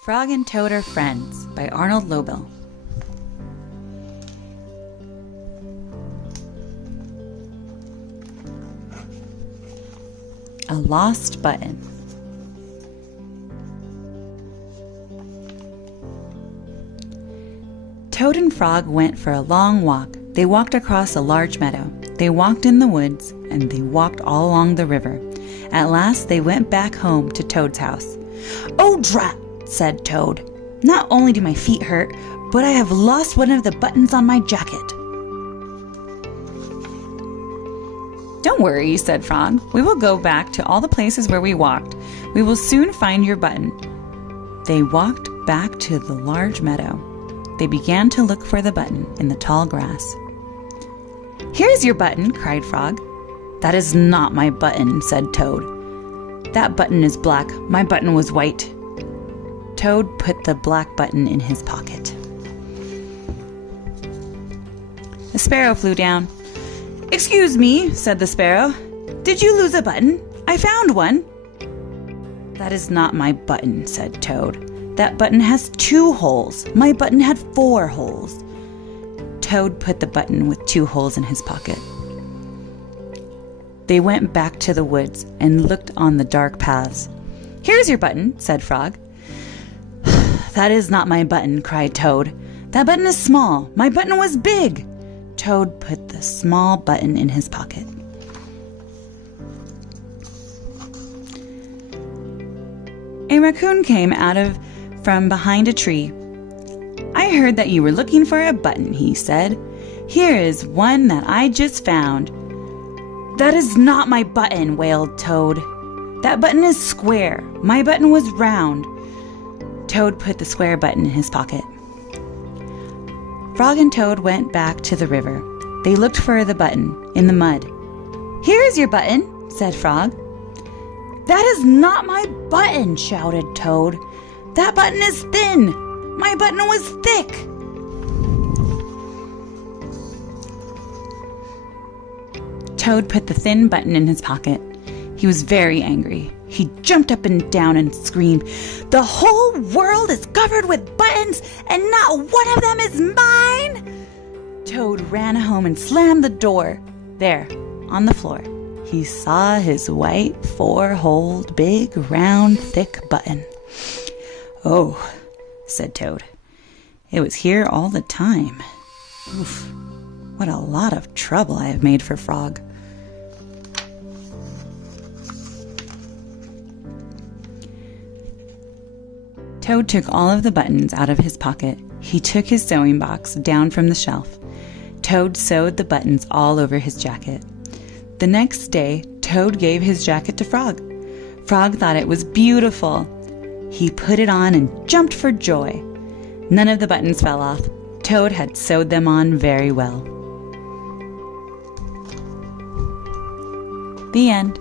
Frog and Toad Are Friends by Arnold Lobel. A lost button. Toad and Frog went for a long walk. They walked across a large meadow. They walked in the woods, and they walked all along the river. At last they went back home to Toad's house. "Oh, drat!" said Toad. "Not only do my feet hurt, but I have lost one of the buttons on my jacket." "Don't worry," said Frog. "We will go back to all the places where we walked. We will soon find your button." They walked back to the large meadow. They began to look for the button in the tall grass. "Here's your button," cried Frog. "That is not my button," said Toad. "That button is black. My button was white." Toad put the black button in his pocket. A sparrow flew down. "Excuse me," said the sparrow. "Did you lose a button? I found one." "That is not my button," said Toad. "That button has 2 holes. My button had 4 holes." Toad put the button with 2 holes in his pocket. They went back to the woods and looked on the dark paths. "Here's your button," said Frog. "That is not my button," cried Toad. "That button is small. My button was big." Toad put the small button in his pocket. A raccoon came from behind a tree. "I heard that you were looking for a button," he said. "Here is one that I just found." "That is not my button," wailed Toad. "That button is square. My button was round." Toad put the square button in his pocket. Frog and Toad went back to the river. They looked for the button in the mud. "Here is your button," said Frog. "That is not my button," shouted Toad. "That button is thin. My button was thick." Toad put the thin button in his pocket. He was very angry. He jumped up and down and screamed, "The whole world is covered with buttons, and not one of them is mine!" Toad ran home and slammed the door. There, on the floor, he saw his white 4-holed, big, round, thick button. "Oh," said Toad, "it was here all the time. Oof, what a lot of trouble I have made for Frog." Toad took all of the buttons out of his pocket. He took his sewing box down from the shelf. Toad sewed the buttons all over his jacket. The next day, Toad gave his jacket to Frog. Frog thought it was beautiful. He put it on and jumped for joy. None of the buttons fell off. Toad had sewed them on very well. The end.